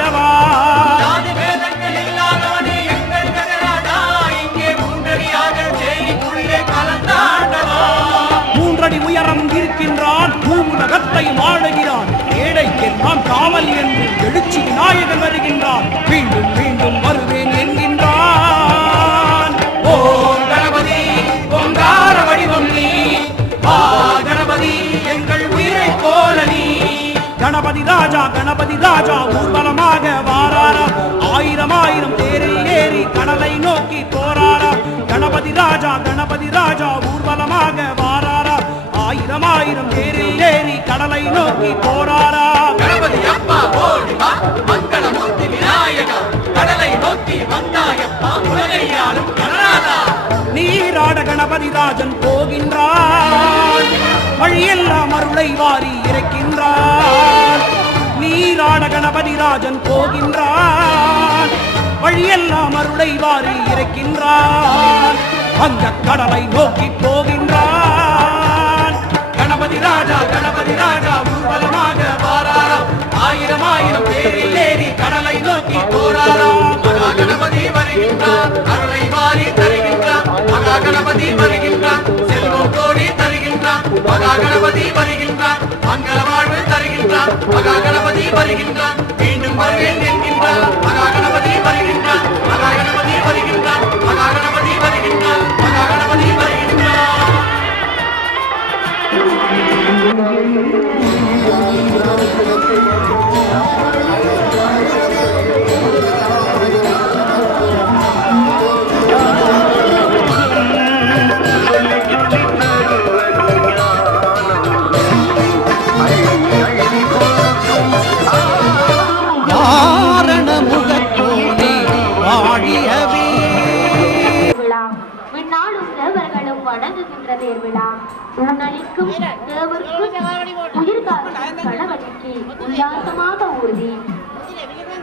ஆண்டவா மூன்றடி உயரம் இருக்கின்றான் பூவுலகத்தை ஆளுகிறான் ஏழைக்கெல்லாம் காவல் என்று எழுச்சி விநாயகன் வருகின்றான். மீண்டும் மீண்டும் வருவேன் என்கின்றான். ஓம் கணபதி ஓங்கார வடிவம் நீ. கணபதி எங்கள் உயிரைப் போல நீ. கணபதி ராஜா கணபதி ராஜா ஊர்வலமாக கடலை நோக்கி போறாரா கணபதி அப்பா ஓடி வா மங்களமூர்த்தி விநாயகா கடலை நோக்கி வந்தாயப்பா உலகையாளும் கனராதா நீராட கணபதி ராஜன் போகின்றான் வழியெல்லாம் அருளை வாரி இறைக்கின்றான் நீராட கணபதி ராஜன் போகின்றான் வழியெல்லாம் அருளை வாரி இறைக்கின்றான் அந்த கடலை நோக்கி போகின்றான் கணபதி ராஜா கணபதி ராஜா ஊர்வலமாக வாராராம். ஆயிரம் ஆயிரம் பேரில் ஏறி கடலை நோக்கி போராராம். மகா கணபதி வருகின்றார் அருளை வாரி தருகின்றார். மகா கணபதி வருகின்றார் செல்வம் கோடி தருகின்றார். மகா கணபதி வருகின்றார் மங்கள வாழ்வு தருகின்றார். மகா கணபதி வருகின்றார் மீண்டும் வருவேன்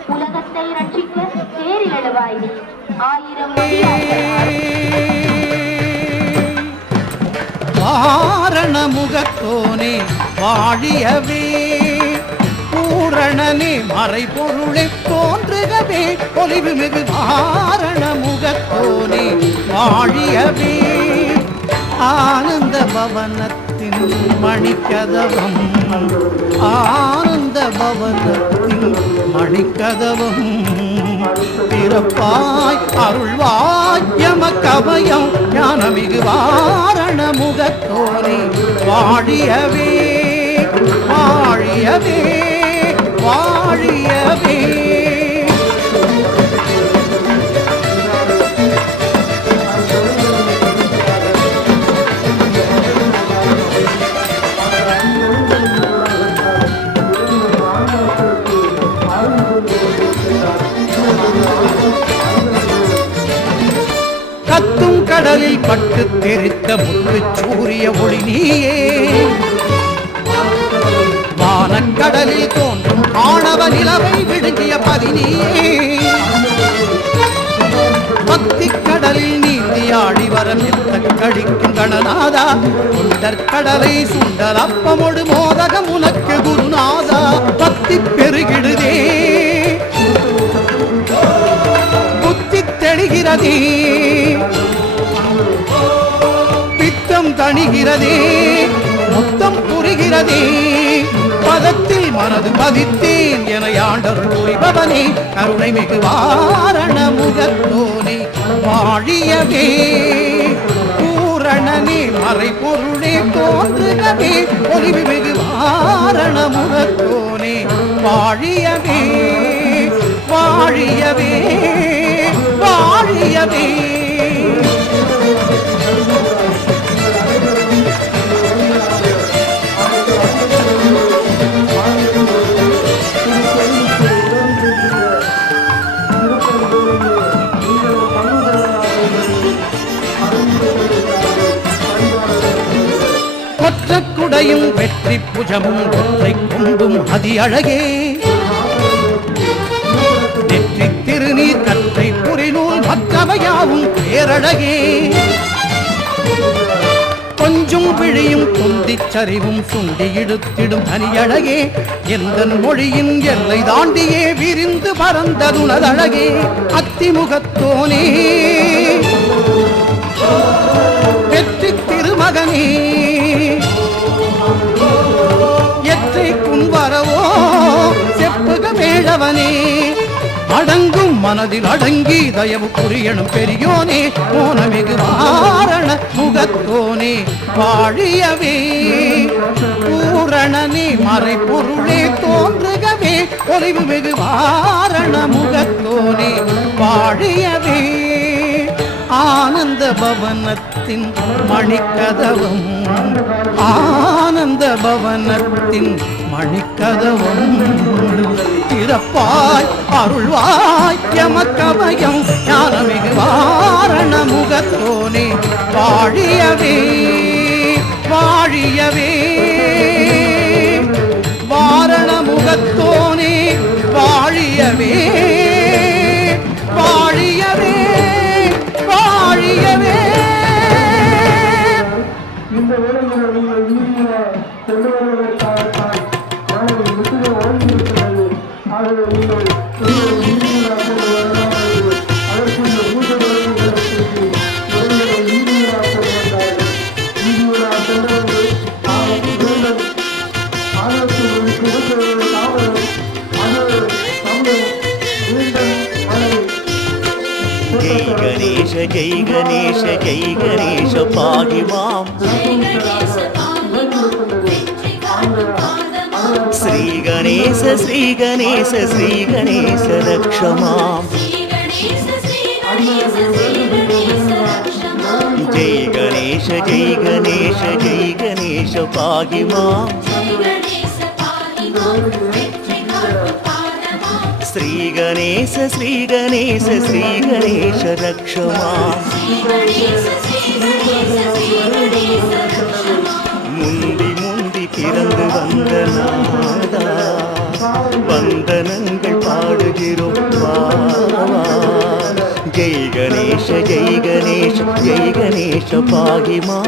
உலகத்தை ரட்சிக்க தேரில் எழுவாய் நீ ஆயிரம் முடியாத முகத்தோனே வாழியவே. பூரணனே மறைபொருளே தோன்றுகவே. பொலிவு மிகு வாரண முகத்தோனே வாழியவே. ஆனந்த பவனத்தின் மணிக்கதவம். ஆனந்த பவனத்தில் மணிக்கதவம். பிறப்பாய் அருள்வாய் கவயம் ஞானமிகு வாரண முகத்தோரை வாழியவே வாழியவே வாழியவே. பட்டு தெரித்த முத்து சூரிய ஒளி நீயே. வானக்கடலில் தோன்றும் ஆணவ நிலவை விழுங்கிய பதினியே. பக்தி கடலில் நீந்தி ஆடி வர கழிக்கும் கணநாதா? சுண்டர் கடலை சுண்டர் அப்பமொடு மோதகம் உனக்கு குருநாதா? பக்தி பெருகிடுதே. புத்தி தெளிகிறதே. தணிகிறதே முத்தம் புரிகிறதே. பதத்தில் மனது பதித்தேன் என ஆண்டர் புரிபவனே கருணை மிகு வாரண முகத்தோனே வாழியவே. பூரணனே மறை பொருளே தோன்றுகவே ஒளிவு மிகு வாரண முகத்தோனே வாழியவே. வாழியவே வாழியவே. கொற்ற வெற்றி புஜமும் ஒற்றை கொண்டும் அதி அழகே. நெற்றி திருநீர் கற்றை புரிநூல் மற்றவையாவும் பேரழகே. கொஞ்சும் விழியும் தொந்திச் சரிவும் சுண்டி இழுத்திடும் தனியழகே. எந்த மொழியின் எல்லை தாண்டியே விரிந்து பறந்ததுனதழகே அத்திமுகத்தோனே. மனதில் அடங்கி தயவு புரியணும் பெரியோனே போனமிகு மாரண முகத்தோனே வாழியவே பூரணனே மறைப்பொருளே தோன்றுகவே ஒளிவு மிகு வாரண முகத்தோனே வாழியவே ஆனந்த பவனத்தின் மணிக்கதவம் ஆனந்த பவனத்தின் மணிக்கதவம் திறப்பாய் அருள்வாய் எமக்கவயம் ஞானமிகு வாரண முகத்தோனே வாழியவே வாழியவே வாரண முகத்தோனே வாழியவே. జై గణేశ జై గణేశ పాగి మాం. శ్రీ గణేశ శ్రీ గణేశ శ్రీ గణేశ రక్ష మాం. జై గణేశ జై గణేశ జై గణేశ పాగి మాం. श्री गणेश श्री गणेश श्री गणेश रक्षमा முந்தி முந்தி பிறந்து வந்த நாதா வந்தனங்கள் பாடுகிறோம் ஜெய் கணேஷ ஜெய் கணேஷ ஜெய் கணேஷ பாகிமா.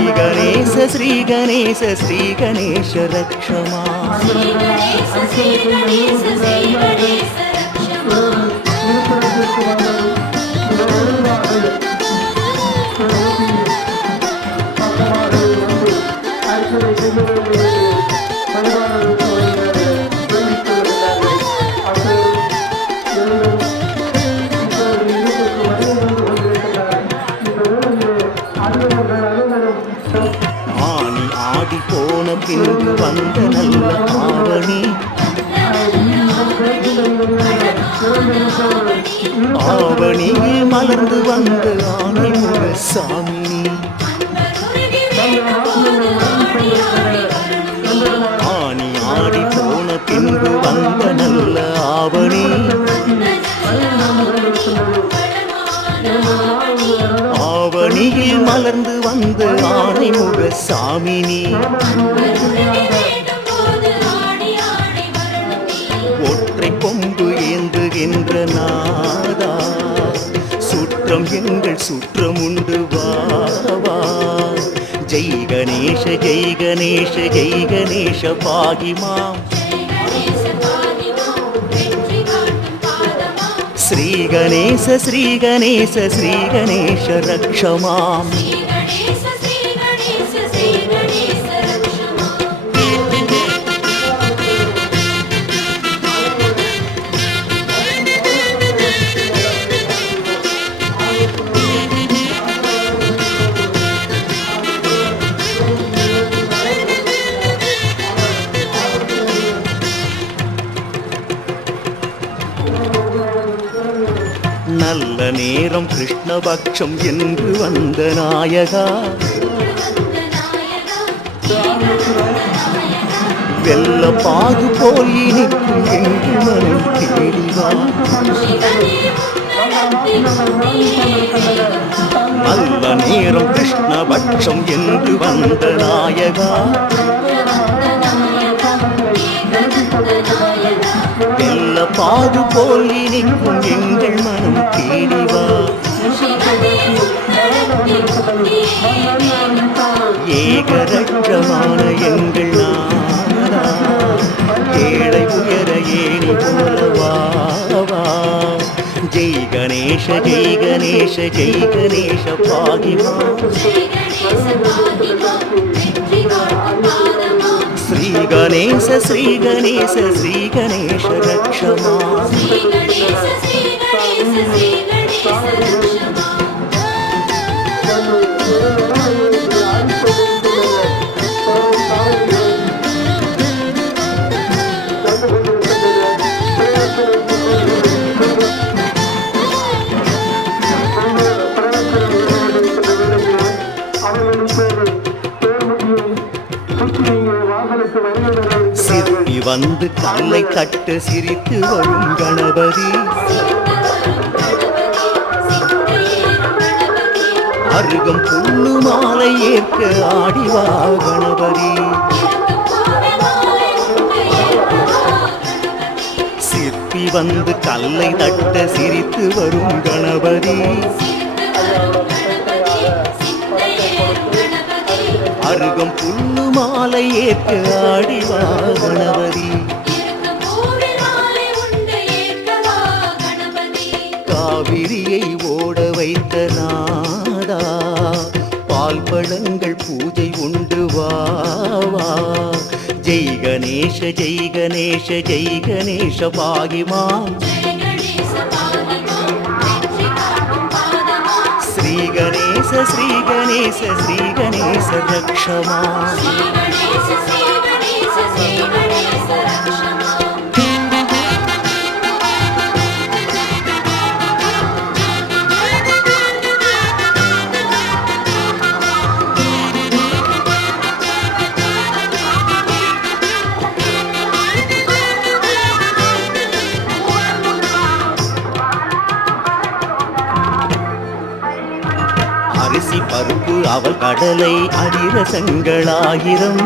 ஸ்ரீ கணேச ஸ்ரீ கணேச ஸ்ரீ கணேஷ ரக்ஷமா போன வந்த நல்ல ஆவணி. ஆவணியில் மலர்ந்து வந்த ஆணைமுக சாமினி. ஒற்றை கொம்பு ஏந்துகின்ற நாதா. சுற்றம் எங்கள் சுற்றம் உண்டு வாவா ஜெய் கணேஷ ஜெய் கணேஷ ஜெய் கணேஷ பாகிமாம் ஸ்ரீ கணேச ஸ்ரீ கணேச ஸ்ரீ நேரம் கிருஷ்ணபக்ஷம் என்று வந்த நாயகா. வெல்ல பாகு போல் இனிக்கும் என்று மனம் தேடிவான் நல்ல நேரம் கிருஷ்ணபக்ஷம் என்று வந்த நாயகா. வெள்ள பாது போல் இனிக்கும் எங்கள் மனம் தேடிவா ஏகரட்சமான எங்கள் ஏழை உயர ஏணி போலவாவா ஜெய் கணேஷ ஜெய் கணேஷ ஜெய் கணேஷ பாகிமா గణేశ శ్రీ గణేశ శ్రీ గణేశ రక్షమా. வந்து கல்லை கட்டு சிரித்து வரும் கணபதி. அருகம் புண்ணு மாலை ஏற்க ஆடிவா கணபதி. சிற்பி வந்து கல்லை தட்ட சிரித்து வரும் கணபதி. அருகம் புண்ணு மாலை ஏற்க ஆடிவா கணபதி. காவிரியை ஓட வைத்த நாதா பால் பழங்கள் பூஜை உண்டு வாவா ஜெய் கணேஷ ஜெய் கணேஷ ஜெய் கணேஷ பாகிமா ஸ்ரீ கணேச ஸ்ரீ கணேச ஸ்ரீ கணேச ரக்ஷமா அரிசி காவல் கடலை அடிரசங்களாயிரம்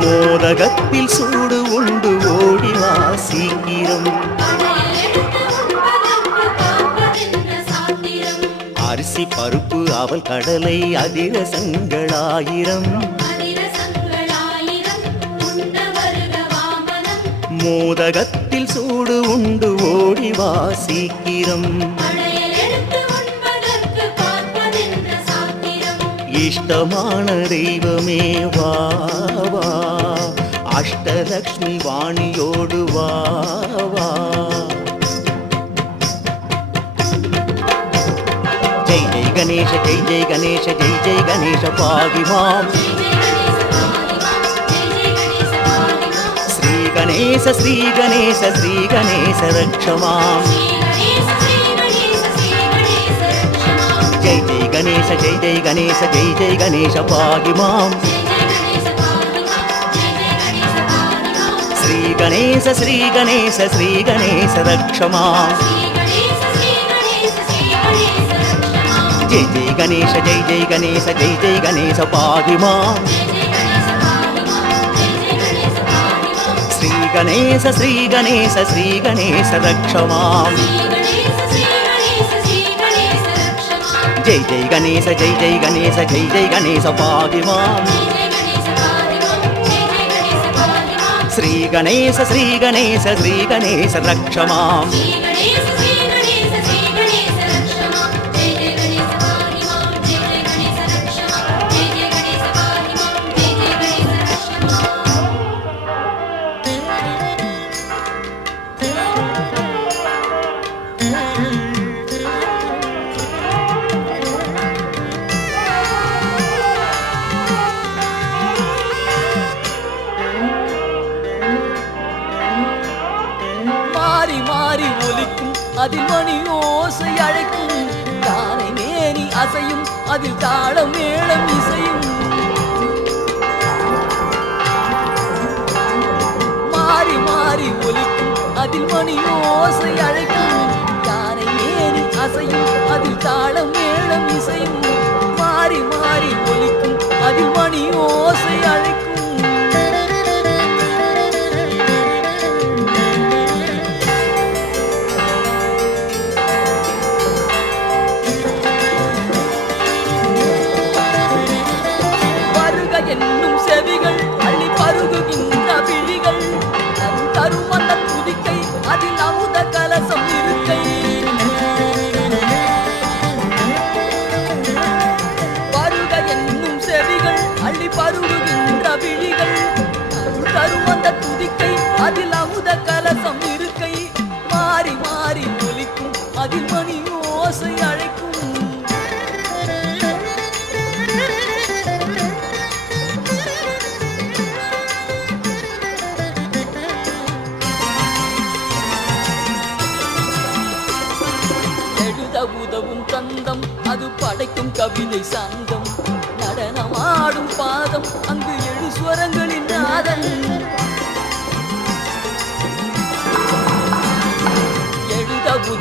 மோதகத்தில் சூடு உண்டு ஓடி வாசிக்கிறோம். அரிசி பருப்பு அவள் கடலை அதிரசங்களாயிரம் மோதகத்தில் சூடு உண்டு ஓடி வாசிக்கிறோம். இஷ்டமான தெய்வமே வா வா. அஷ்டலக்ஷ்மி வாணியோடு வா வா. ஜெய் ஜெய் கணேஷ ஜெய் ஜெய் கணேஷ ஜெய் ஜெய் கணேஷ பாகிமாம் ஸ்ரீ கணேச ஸ்ரீ கணேச ஸ்ரீ கணேச ரக்ஷமாம் ஜெய் ஜெய் கணேச ஜெய் ஜெய் கணேச ஜெய் ஜெய் கணேச பாகிமாம் ஸ்ரீ கணேச ஸ்ரீ கணேச ஸ்ரீ கணேச ரக்ஷமாம் ஜெய் ஜெய் கணேச ஜெய் ஜெய் கணேச ஜெய் ஜெய் கணேச பாகிமாம் ஸ்ரீ கணேச ஸ்ரீ கணேச ஸ்ரீ கணேச ரக்ஷமாம் ஜெய் ஜெய் கணேச ஜெய் ஜெய் கணேச ஜெய் ஜெய் கணேச பாகிமாம் ஸ்ரீ கணேச ஸ்ரீ கணேச ஸ்ரீ கணேச ரக்ஷமாம் மாறி மாறி ஒலிக்கும் அதில் மணி ஓசை அழைக்கும். யானை ஏறி அசையும் அதில் தாளம் மேளம் இசையும். மாறி மாறி ஒலிக்கும் அதில் மணி ஓசை அழைக்கும்.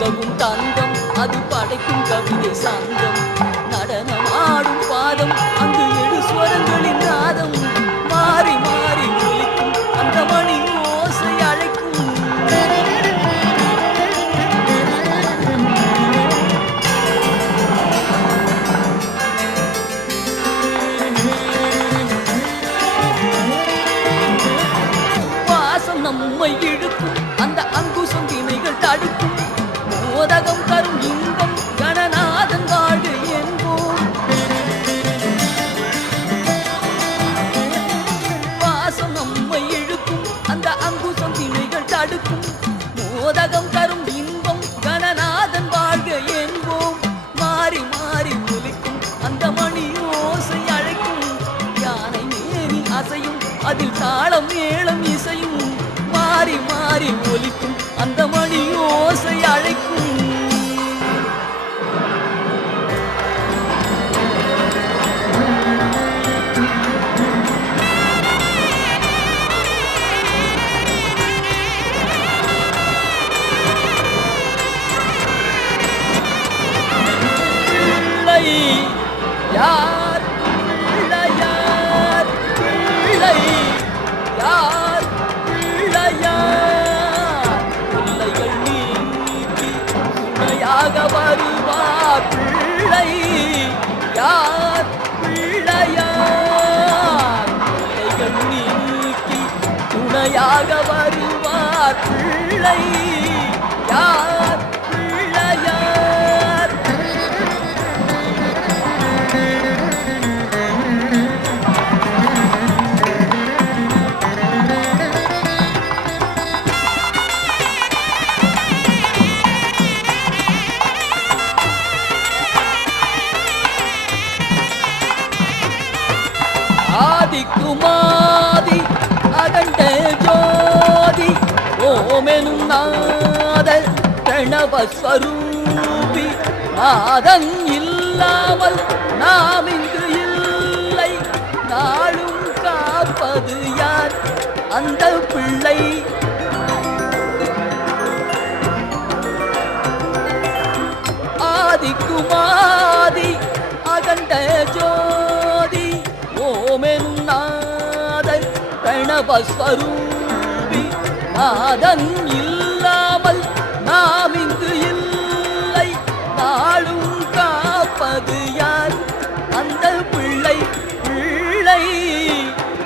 உதவும் தந்தம் அது படைக்கும் கவிதை சாந்தம் நடனமாடும் பாதம் அங்கு எழு சுவரங்களின் 플레이. ஸ்வரூபி நாதன் இல்லாமல் நாம் இங்கு இல்லை. நாளும் காப்பது யார்? அந்த பிள்ளை. ஆதிக்குமாதி அகண்ட ஜோதி ஓமெனும் நாதன் பிரணவஸ்வரூபி நாதன்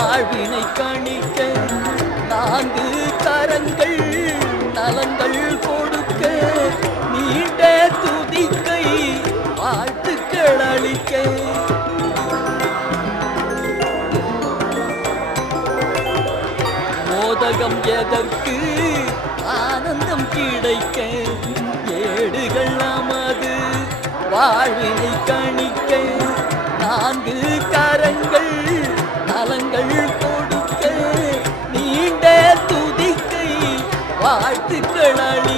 வாழ்வினை கணிக்க நான்கு கரங்கள் நலங்கள் கொடுக்க நீண்ட துதிக்கை வாழ்த்துக்கள் அளிக்க. மோதகம் எதற்கு ஆனந்தம் கிடைக்க? ஏடுகள் நமது வாழ்வினை கணிக்க நான்கு 未来。